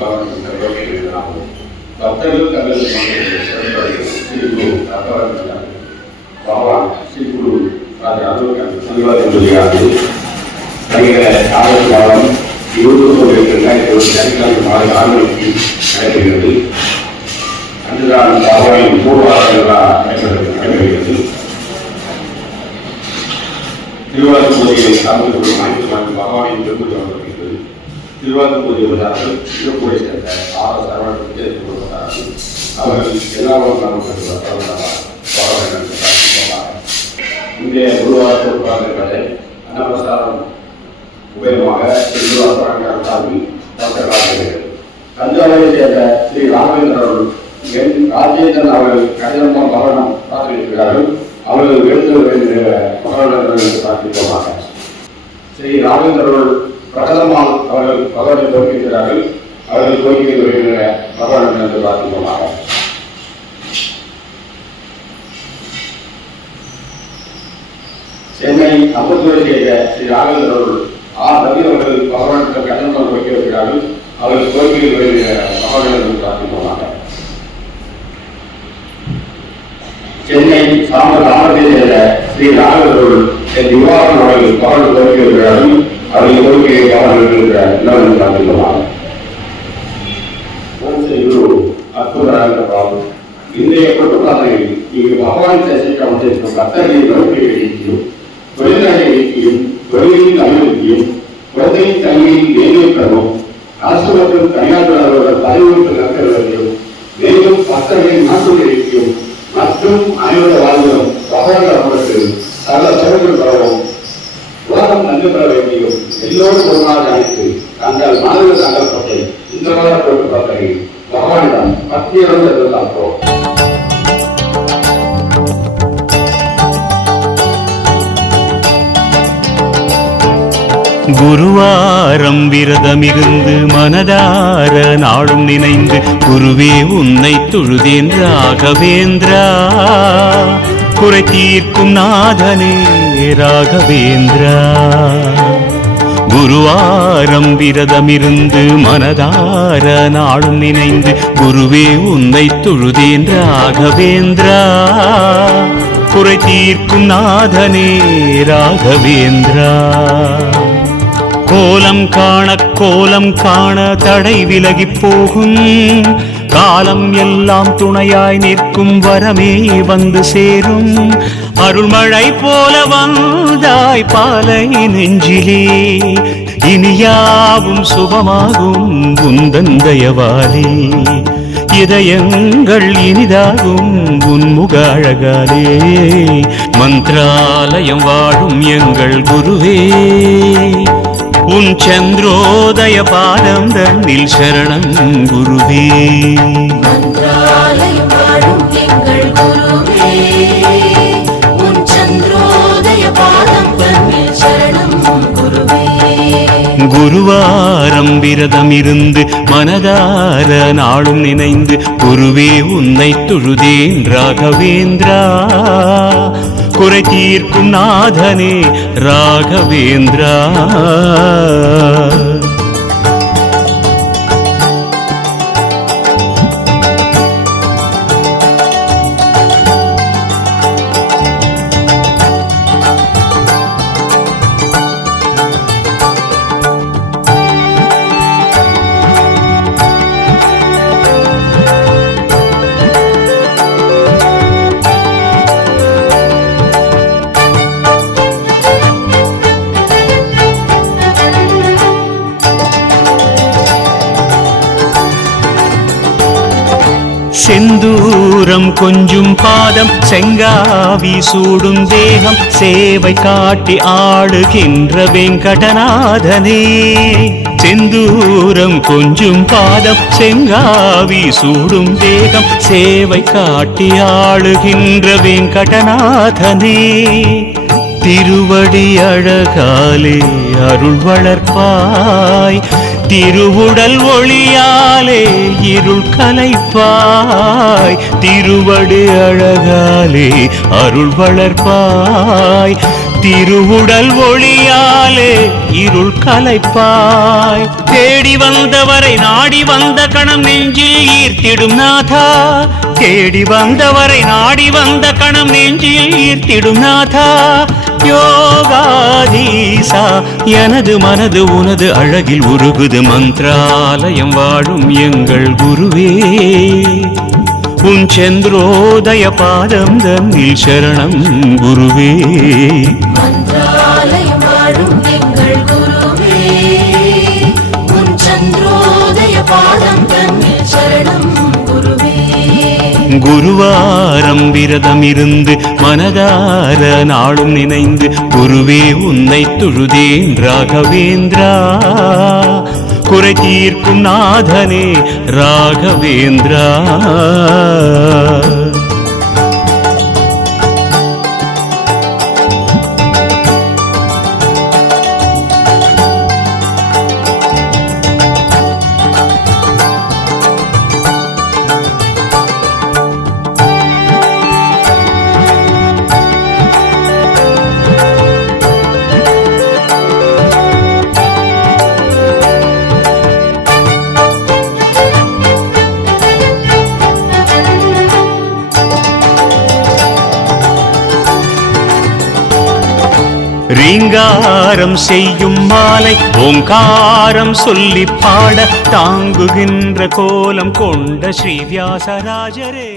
பவன் எழுதினாலும் பக்தர்கள் தங்கள் பகவான் ஸ்ரீ குரு ஆசிர்வாதம் வருகிற ஆகஸ்ட் மாதம் 20/2025 மாலை 6 மணிக்கு நடைபெறுகிறது. அன்றுதான் பகவானின் பூர்வாசனா நடைபெறுகிறது. திருவாரூர் பூஜையை சார்ந்து கொள்ளும் அனைத்து மற்றும் பகவானின் திருப்பதி வழங்கப்படுகிறது. திருவாரூர் பூஜை வந்தார்கள் திருப்பூரை சேர்ந்த சரவணன் விஜயகுமார் அவர்கள் எல்லாரும் இங்கே குருவாரூர் பாடல்களை அன்னபிரசாரம் உபயோகமாக திருவாரூர் சார்பில் தஞ்சாவூரை சேர்ந்த ஸ்ரீ ராமேந்திரன் என் ராஜேந்திரன் அவர்கள் கடிதமாக மரணம் பார்த்திருக்கிறார்கள். அவர்கள் எழுந்து வேண்டிய மகர்கள் பிரார்த்திப்போமாக. ஸ்ரீ ராமேந்திரன் பிரகதமால் அவர்கள் பகவானை தோற்கின்றார்கள். அவர்கள் கோரிக்கை வருகின்ற பகவான் என்று பிரார்த்திப்போமாக. சென்னை அம்பத்தூரை சேர்ந்த ஸ்ரீ ராமேந்திரன் ரவி அவர்கள் பகவானுக்கு கடிதமாக வைக்கிறார்கள். அவர்கள் கோரிக்கை வருகின்ற பகவான் என்று பிரார்த்திப்போமாக. சென்னை ராமத்தை சேர்ந்த ஸ்ரீ ராமேந்திரன் என் விவாதம் அவர்கள் பகவான் கோரிக்கை வருகிறார்கள். அவர்கள் கோரிக்கையை பகவான் இருக்கின்ற எல்லாரும் பிரார்த்திப்போமாக. அற்புதமாக இன்றைய குற்றப்பாதையில் இங்கு பகவான் தரிசிக்க வந்திருக்கும் பக்தர்களின் நோக்கியை எழுதியும் தொழிலாளை எழுதியும் தொழிலின் அனுமதியும் குழந்தையின் கல்வியில் நியமிப்பதும் அரசு மற்றும் தனியார் தலைவர்கள் நடத்துவதையும் மேலும் பக்தர்களின் நாட்டுடைய எழுதியும் மற்றும் அனைவர வாழ்விலும் பகவான் அவர்களுக்கு சகல சோழர்கள் பெறவும் உலகம் நன்கு பெற வேண்டியும் எல்லோரும் ஒரு நாள் அழைத்து தங்கள் மனதில் சங்கல்பத்தை இந்த வார கொடுக்கப்பட்டதை பகவானிடம் பக்தியோடு எதிர்பார்ப்போம். குருவாரம் விரதமிருந்து மனதார நாளும் நினைந்து குருவே உன்னை தொழுதேன் ராகவேந்திரா, குறை தீர்க்கும் நாதனே ராகவேந்திரா. குருவாரம் விரதமிருந்து மனதார நாளும் நினைந்து குருவே உன்னை தொழுதேன் ராகவேந்திரா, குறை தீர்க்கும் நாதனே ராகவேந்திரா. கோலம் காண தடை விலகி போகும், காலம் எல்லாம் துணையாய் நிற்கும் வரமே வந்து சேரும். அருள்மழை போல வந்தாய் பாலை நெஞ்சிலே, இனியாவும் சுபமாகும் உந்தன் தயவாலே. இதயங்கள் இனிதாகும் உன்முக அழகாலே, மந்திராலயம் வாழும் எங்கள் குருவே, உன் சந்திரோதய பாதம் தன்னில் சரணம் குருவே. மந்திராலயம் வாழும் எங்கள் குருவே, உன் சந்திரோதய பாதம் தன்னில் சரணம் குருவே. குருவாரம் விரதமிருந்து மனதார நாளும் நினைந்து குருவே உன்னை தொழுதேன் ராகவேந்திரா, குறை தீர்க்கும் நாதனே ராகவேந்திரா. செந்தூரம் கொஞ்சும் பாதம் செங்காவி சூடும் தேகம் சேவை காட்டி ஆடுகின்ற வெங்கடநாதனே. செந்தூரம் கொஞ்சும் பாதம் செங்காவி சூடும் தேகம் சேவை காட்டி ஆடுகின்ற வெங்கடநாதனே. திருவடி அழகாலே அருள் வளர்ப்பாய், திருவுடல் ஒளியாலே இருள் கலைப்பாய். திருவடி அழகாலே அருள் வளர்ப்பாய், திருவுடல் ஒளியாலே இருள் கலைப்பாய். தேடி வந்தவரை நாடி வந்த கணம் நெஞ்சில் ஈர்த்திடும் நாதா. தேடி வந்தவரை நாடி வந்த கணம் நெஞ்சில் ஈர்த்திடும் நாதா. யோகாதீசா எனது மனது உனது அழகில் உருகுது. மந்திராலயம் வாழும் எங்கள் குருவே, உன் சந்திரோதய பாதம் தன்னில் சரணம் குருவே. மந்திராலயம் வாழும் எங்கள் குருவே, உன் சந்திரோதய பாதம் தன்னில் சரணம் குருவே. குருவாரம் விரதம் இருந்து மனதார நாளும் நினைந்து குருவே உன்னை தொழுதேன் ராகவேந்திரா. குறை தீர்க்கும் நாதனே ராகவேந்திரா. ரீங்காரம் செய்யும் மாலை ஓங்காரம் சொல்லி பாட தாங்குகின்ற கோலம் கொண்ட ஸ்ரீ வியாசராஜரே.